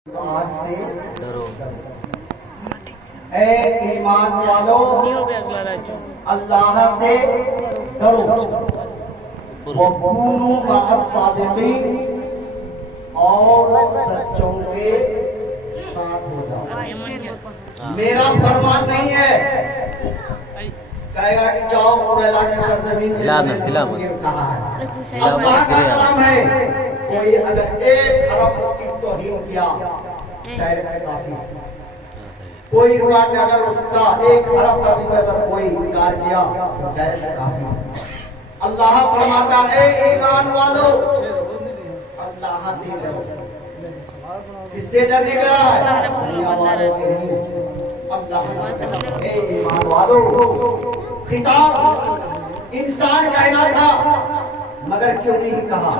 आज से डरो। ए ईमान वालों, अल्लाह से डरो, वकूनू मअस-सादिकीन, और सच्चों के साथ हो जाओ। मेरा फरमान नहीं है कहेगा कि जाओ पूरे इलाके सरजमीन से कहा है। अल्लाह का कलाम है। कोई अगर एक हरफ उसकी तौहीन किया काफी, कोई रिकॉर्ड में अगर उसका एक हरफ का भी अगर कोई इनकार किया काफी। अल्लाह फरमाता है ईमान वालों, अल्लाह से डरो। किससे डरने का है? दुनिया वालों से नहीं, अल्लाह से। ए ईमान वालों, खिताब इंसान कहना था मगर क्यों नहीं कहा?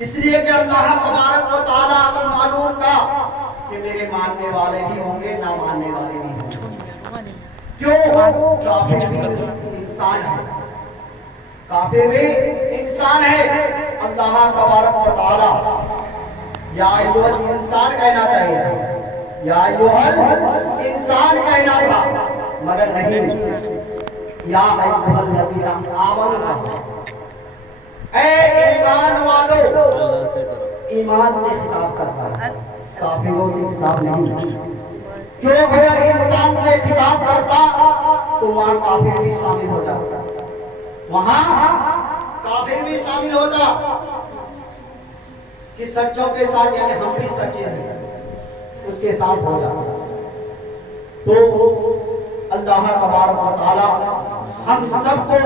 इसलिए कि अल्लाह तबारक व तआला को मालूम था कि मेरे मानने वाले भी होंगे, ना मानने वाले भी होंगे। क्यों? काफिर भी इंसान है, काफिर भी इंसान है। अल्लाह तबारक व तआला या अय्युहल इंसान कहना चाहिए, या अय्युहल इंसान कहना था मगर नहीं, या अय्युहल लज़ीना आमनू कहा। ऐ ईमान वालों, ईमान से खिताब करता है, काफिरों से खिताब नहीं। क्यों? अगर इंसान से खिताब करता तो वहां काफिर भी शामिल हो जाता, वहां काफिर भी शामिल होता कि सच्चों के साथ, यानी हम भी सच्चे हैं, उसके साथ हो जाता। तो अल्लाह तबारक व तआला हम सबको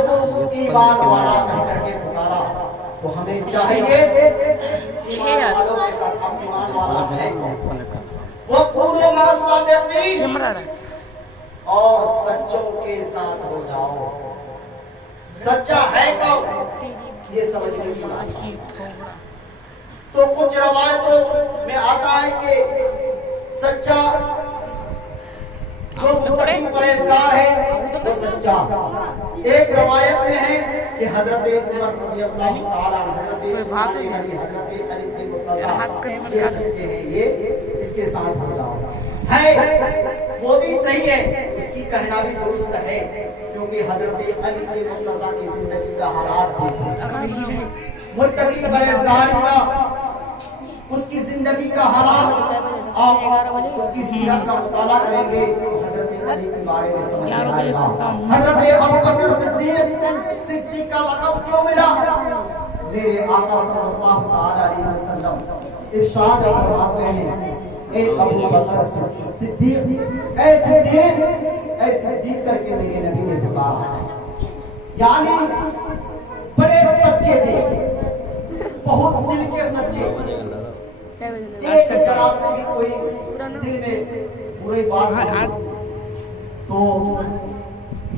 ईमान वाला कह करके पुकारा, तो हमें चाहिए ईमान वालों के साथ। हम ईमान वाला है वो पूरे मअस-सादिकीन, और सच्चों के साथ हो जाओ। सच्चा है कौन, ये समझने की बात है। तो कुछ रवायतों में आता है कि सच्चा जो मुत्तकी परहेजगार है वो सच्चा। एक रवायत में है कि हजरत उमर रज़ियल्लाहु ताला अन्हु, हजरत अली बिन मुत्तज़ा, ये सच्चे हैं, ये इसके साथ हो जाओ। है वो भी सही है, उसकी कहना भी दुरुस्त है, क्योंकि हजरत अली बिन मुत्तज़ा की जिंदगी का हालात देखिए, मुत्तकी परहेजगारी का, उसकी जिंदगी का हालात आप उसकी सीरत का मुताला करेंगे तो हजरत अली के बारे में समझ आएगा। हजरत अबू बकर सिद्दीक का लक़ब क्यों मिला? मेरे आका सल्लल्लाहु अलैहि वसल्लम इरशाद फरमाते हैं, ए अबू बकर सिद्दीक, ए सिद्दीक, ए सिद्दीक करके मेरे नबी ने पुकारा। यानी बड़े सच्चे थे, बहुत दिल के सच्चे। एक जरा से भी कोई दिल में बुरी बात नहीं। तो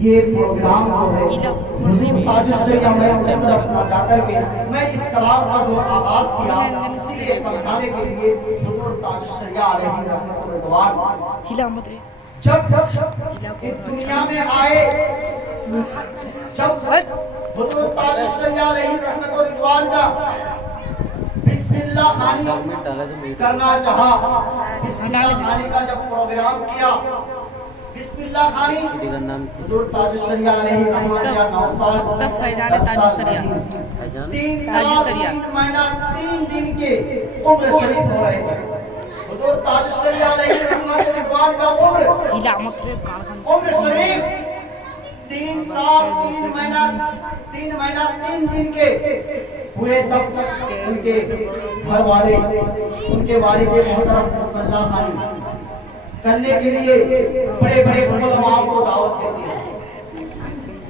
ये प्रोग्राम जो है ताजुश्शरिया में जाकर के मैं इस कलाम का जो आगाज किया, इसीलिए समझाने के लिए हुजूर ताजुश्शरिया अलैहि रहमतुर रिज़वान जब इस दुनिया में आए, जब हुजूर ताजुश्शरिया अलैहि रहमतुर रिज़वान का बिस्मिल्लाह खानी करना चाहा, बिस्मिल्लाह खानी का जब प्रोग्राम किया, बिस्मिल्लाह खानी हुजूर ताजुश्शरिया अलैहि रहमतुल्लाह 9 साल 3 साल 3 महीना 3 दिन के उम्र शरीफ हो रहे थे। हुजूर ताजुश्शरिया अलैहि रहमतुल्लाह का उम्र शरीफ 3 साल 3 महीना 3 दिन के हुए, तब उनके घर वाले, उनके वालिद मोहतरम बिस्मिल्लाह खानी करने के लिए बड़े बड़े उलमाओं को दावत देते हैं।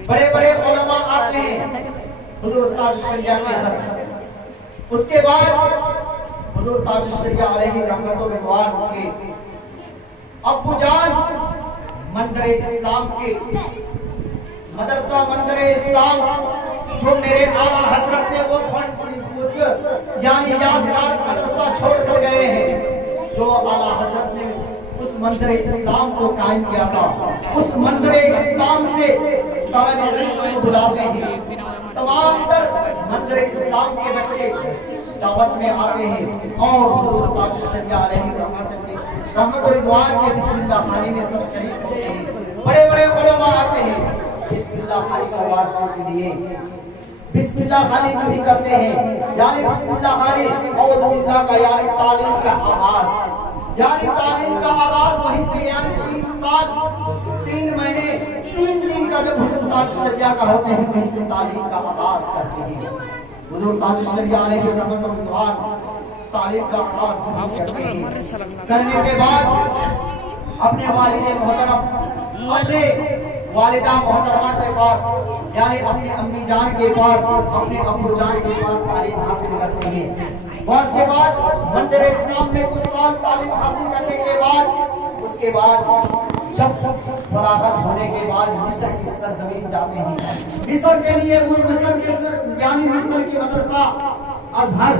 बड़े बड़े उलमा आते हैं हुजूर ताजुश्शरिया के घर। उसके बाद हुजूर ताजुश्शरिया अलैहि रहमतुर रिज़वान के अब्बू जान मंदर इस्लाम के, मदरसा मंदर इस्लाम जो मेरे आला हजरत ने वो यानी यादगार मदरसा छोड़ कर गए हैं, जो आला हजरत ने उस मंदिर इस्लाम को कायम किया था, उस मंदिर इस्लाम से तलबे इल्म को बुलाते हैं। तमाम तर मंदिर इस्लाम के बच्चे दावत में आते हैं। और हुजूर ताजुश्शरिया अलैहि रहमत और रिदवान के बिस्मिल्लाह खानी में सब शरीक होते हैं। बड़े बड़े उलमा आते हैं बिस्मिल्लाह खानी करवाने के लिए। बिस्मिल्लाह खानी जो ही करते हैं यानी बिस्मिल्लाह खानी औज़ु बिल्लाह का यानी तालीम का आगाज, यानी तालीम का आगाज वहीं से यानी 3 साल 3 महीने 3 दिन का जब हुजूर ताजुश्शरिया का होते हैं वहीं से तालीम का आगाज करते हैं। हुजूर ताजुश्शरिया अलैहि रहमत और रिदवान तालीम का आगाज करते हैं। करने के बाद अपने वालिद मोहतरम अपने वालिदा मोहतरमा के पास यानी अपने अम्मी जान के पास अपने अब्बू जान के पास तालीम हासिल करते हैं। और उसके बाद मंदिर इस्लाम में कुछ साल तालीम हासिल करने के बाद उसके बाद जब फरागत होने के बाद मिस्र की सरजमीन जाते हैं। मिस्र के लिए वो मिस्र के यानी मिस्र की मदरसा अजहर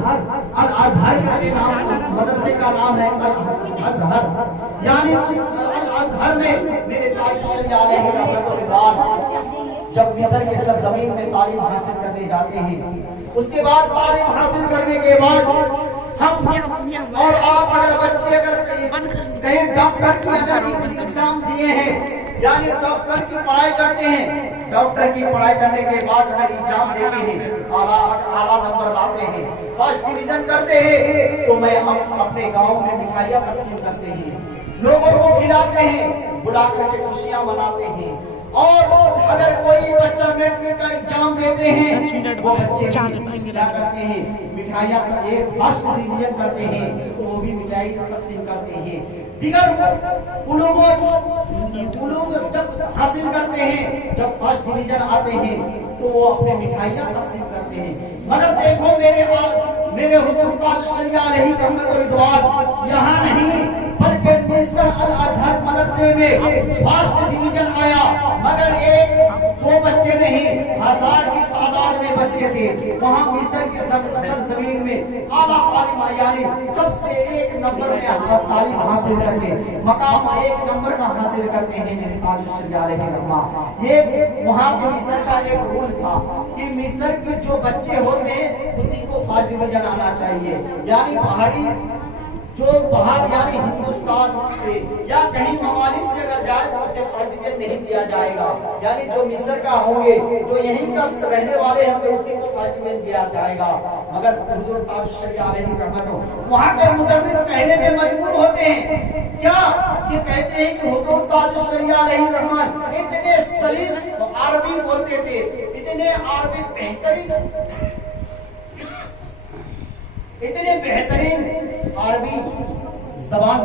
अल अजहर के नाम मदरसे का नाम है अल अजहर, यानी उस अल अजहर में मेरे ताजुश्शरिया अलैहि रहमत और रिदवान जब मिस्र के सरजमीन में तालीम हासिल करने जाते हैं। उसके बाद तालीम हासिल करने के बाद हम और आप अगर बच्चे अगर कहीं डॉक्टर की अगर एग्जाम दिए हैं यानी डॉक्टर की पढ़ाई करते हैं, डॉक्टर की पढ़ाई करने के बाद अगर एग्जाम देते हैं आला नंबर लाते हैं, फर्स्ट डिवीजन करते हैं, तो मैं अपने गांव में मिठाइयाँ तकसीम करते हैं, लोगों को खिलाते हैं, बुला करके खुशियाँ मनाते हैं। और अगर कोई बच्चा मैट्रिक का एग्जाम देते हैं वो बच्चे क्या करते हैं मिठाइयाँ फर्स्ट डिवीजन करते हैं तो वो भी मिठाई तकसीम करते हैं। दिगर उलूम जब हासिल करते हैं जब फर्स्ट डिवीजन आते हैं तो वो अपने मिठाइयाँ तकसीम करते हैं। मगर देखो मेरे हुजूर ताजुश्शरिया अलैहि रहमत और रिदवान यहाँ नहीं बल्कि मिस्र अल अजहर मदरसे में फर्स्ट डिवीजन आया, मगर 1-2 बच्चे नहीं 1000 की तादाद में बच्चे थे। वहाँ मिस्र के सरजमीन में आला तालीम यानी सबसे 1 नंबर में तालीम हासिल करके मकाम 1 नंबर का हासिल करते हैं मेरे ताजुश्शरिया अलैहि रहमत। ये वहाँ के मिस्र का एक रूल था कि मिस्र के जो बच्चे होते हैं उसी को फर्स्ट डिवीजन आना चाहिए, यानी पहाड़ी जो बाहर यानी हिंदुस्तान से या कहीं ममालिक से अगर जाए तो उसे फर्स्ट डिवीजन नहीं दिया जाएगा, यानी जो मिस्र का होंगे जो यहीं का रहने वाले हैं तो उसी को फर्स्ट डिवीजन दिया जाएगा। मगर हुजूर ताजुश्शरिया अलैहि रहमत वहाँ के मुदर्रिस कहने में मजबूर होते हैं क्या कि कहते हैं कि हुजूर ताजुश्शरिया अलैहि रहमत इतने सलीस अरबी बोलते थे, इतने अरबी बेहतरीन इतने बेहतरीन अरबी जबान